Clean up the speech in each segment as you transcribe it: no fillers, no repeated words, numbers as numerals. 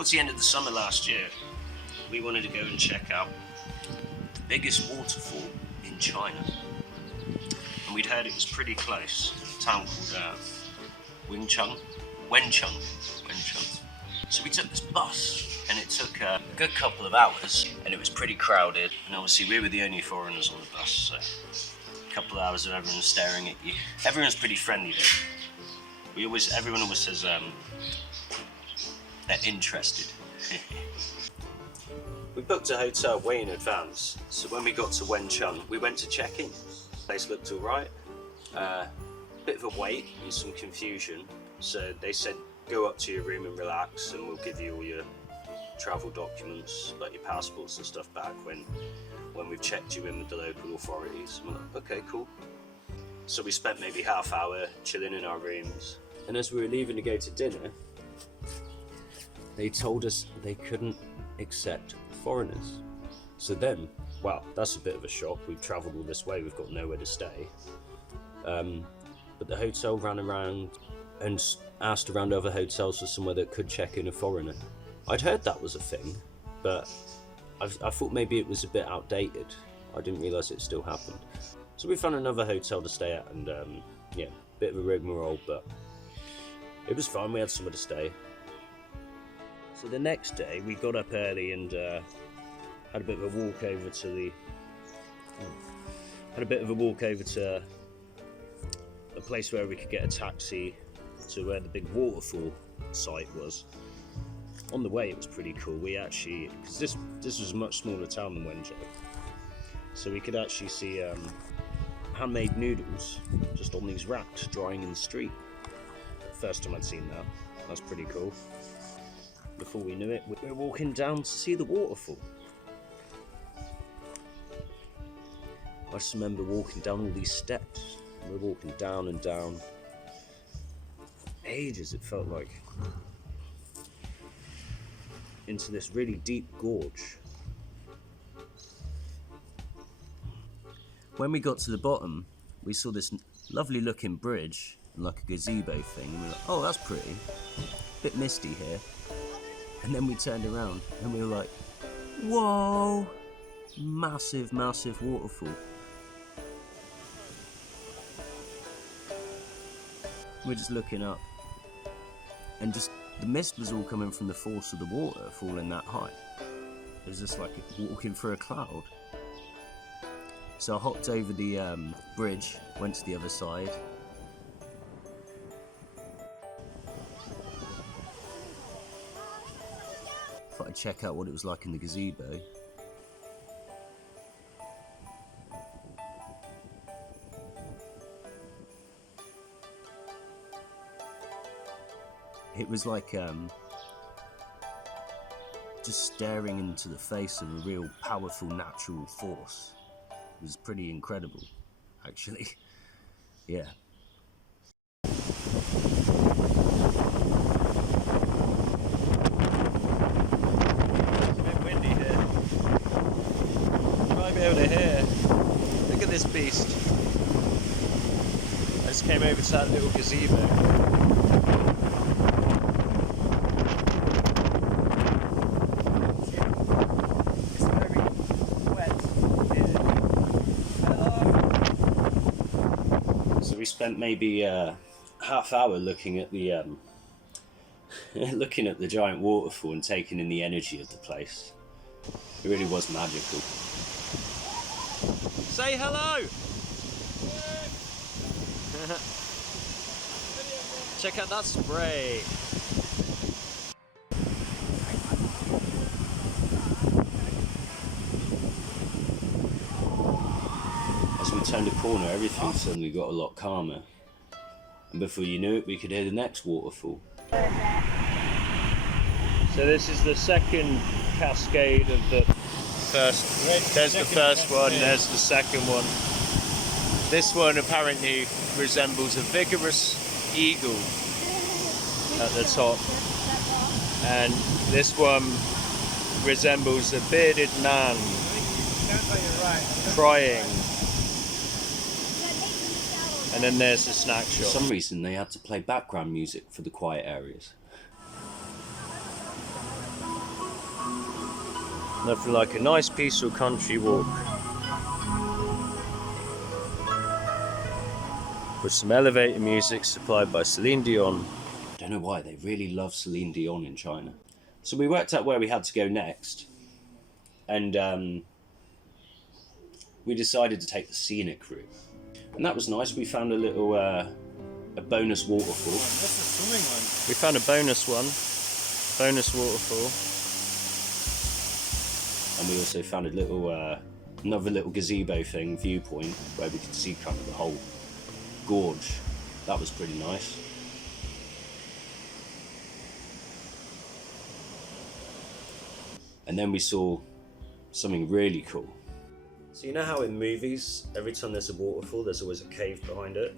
towards the end of the summer last year, we wanted to go and check out the biggest waterfall in China. And we'd heard it was pretty close, a town called Wenchung. So we took this bus, and it took a good couple of hours, and it was pretty crowded. And obviously we were the only foreigners on the bus, so a couple of hours of everyone staring at you. Everyone's pretty friendly though. Everyone always says they're interested. We booked a hotel way in advance, so when we got to Wenchung, we went to check in. The place looked alright. Bit of a wait and some confusion, so they said go up to your room and relax, and we'll give you all your travel documents, like your passports and stuff, back when we've checked you in with the local authorities. I'm like, okay, cool. So we spent maybe half hour chilling in our rooms, and as we were leaving to go to dinner, they told us they couldn't accept foreigners. So then, wow, that's a bit of a shock. We've travelled all this way, we've got nowhere to stay. But the hotel ran around and asked around other hotels for somewhere that could check in a foreigner. I'd heard that was a thing, but I thought maybe it was a bit outdated. I didn't realise it still happened. So we found another hotel to stay at, and yeah, bit of a rigmarole, but it was fine. We had somewhere to stay. So the next day we got up early and had a bit of a walk over to a place where we could get a taxi to where the big waterfall site was. On the way it was pretty cool. We actually, because this was a much smaller town than Wenzhou, so we could actually see handmade noodles just on these racks drying in the street. First time I'd seen that. That's pretty cool. Before we knew it, we were walking down to see the waterfall. I just remember walking down all these steps. We were walking down and down. Ages it felt like. Into this really deep gorge. When we got to the bottom, we saw this lovely looking bridge and like a gazebo thing, and we were like, oh, that's pretty. Bit misty here. And then we turned around and we were like, whoa, massive, massive waterfall. We're just looking up, and just the mist was all coming from the force of the water falling that high. It was just like walking through a cloud. So I hopped over the bridge, went to the other side. Thought I'd check out what it was like in the gazebo. It was like just staring into the face of a real powerful natural force. It was pretty incredible, actually. Yeah. It's a bit windy here. You might be able to hear. Look at this beast. I just came over to that little gazebo. We spent maybe half hour looking at the looking at the giant waterfall and taking in the energy of the place. It really was magical. Say hello! Check out that spray. As we turned a corner, everything suddenly got a lot calmer. And before you knew it, we could hear the next waterfall. So this is the second cascade of the first. There's the first one, there's the second one. This one apparently resembles a vigorous eagle at the top. And this one resembles a bearded man crying. And then there's the snack shop. For some reason they had to play background music for the quiet areas. Nothing like a nice peaceful country walk. With some elevator music supplied by Celine Dion. Don't know why, they really love Celine Dion in China. So we worked out where we had to go next. And we decided to take the scenic route. And that was nice. We found a little, a bonus waterfall. That's the swimming one. We found a bonus waterfall. And we also found a little, another little gazebo thing, viewpoint, where we could see kind of the whole gorge. That was pretty nice. And then we saw something really cool. So you know how in movies, every time there's a waterfall, there's always a cave behind it?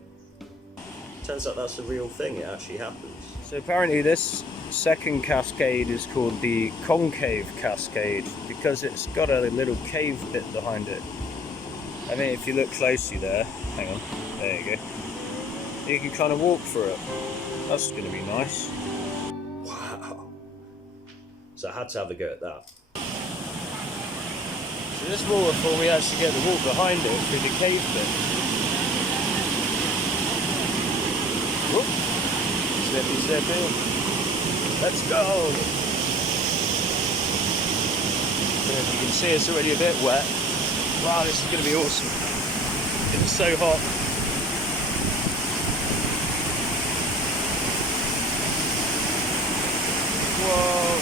Turns out that's a real thing, it actually happens. So apparently this second cascade is called the concave cascade because it's got a little cave bit behind it. I mean, if you look closely there, hang on, there you go. You can kind of walk through it. That's going to be nice. Wow. So I had to have a go at that. So this waterfall, we actually get to walk behind it through the cave bit. Whoop. Slippy, slippy. Let's go. So as you can see, it's already a bit wet. Wow, this is going to be awesome. It's so hot. Whoa.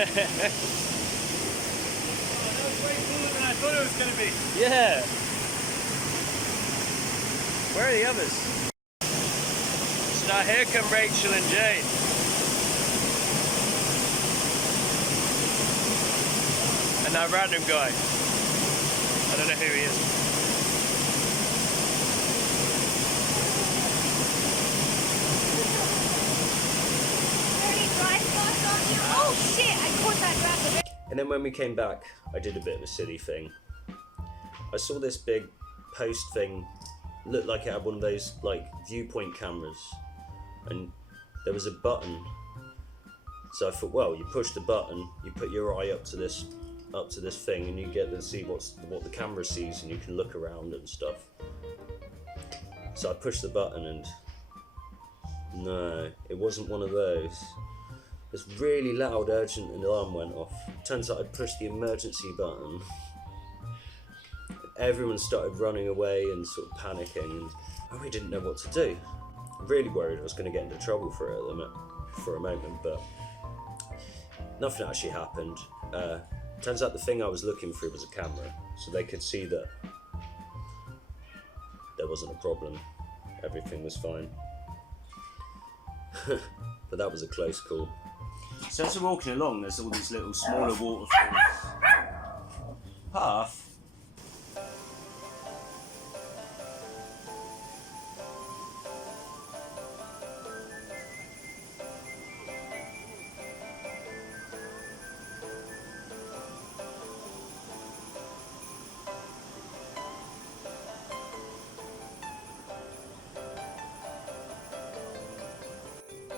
That was way cooler than I thought it was going to be. Yeah. Where are the others? So now here come Rachel and Jane. And that random guy. I don't know who he is. Oh shit, I caught that rabbit. And then when we came back, I did a bit of a silly thing. I saw this big post thing, looked like it had one of those like viewpoint cameras, and there was a button. So I thought, well, you push the button, you put your eye up to this thing, and you get to see what the camera sees, and you can look around and stuff. So I pushed the button, and no, it wasn't one of those. This really loud, urgent alarm went off. Turns out I pushed the emergency button. Everyone started running away and sort of panicking, and I really didn't know what to do. I'm really worried I was going to get into trouble for it for a moment, but nothing actually happened. Turns out the thing I was looking for was a camera, so they could see that there wasn't a problem. Everything was fine. But that was a close call. So as we're walking along, there's all these little smaller waterfalls. Puff.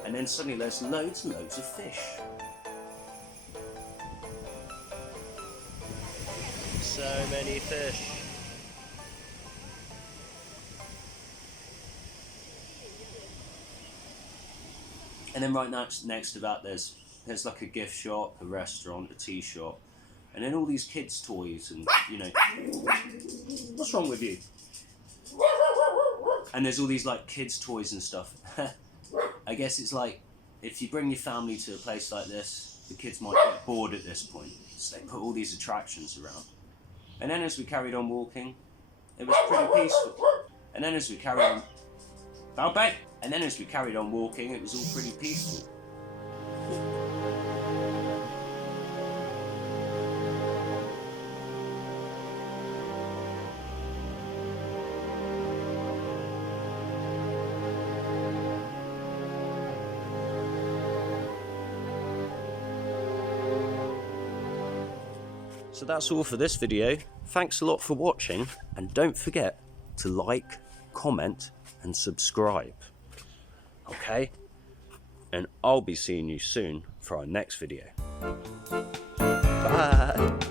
And then suddenly there's loads and loads of fish. So many fish. And then right next to that there's like a gift shop, a restaurant, a tea shop, and then all these kids' toys and, you know, what's wrong with you? And there's all these like kids' toys and stuff. I guess it's like, if you bring your family to a place like this, the kids might get bored at this point, so they put all these attractions around. And then as we carried on walking, it was pretty peaceful. And then as we carried on, Baobei, And then as we carried on walking, it was all pretty peaceful. So that's all for this video. Thanks a lot for watching, and don't forget to like, comment and subscribe. Okay? And I'll be seeing you soon for our next video. Bye!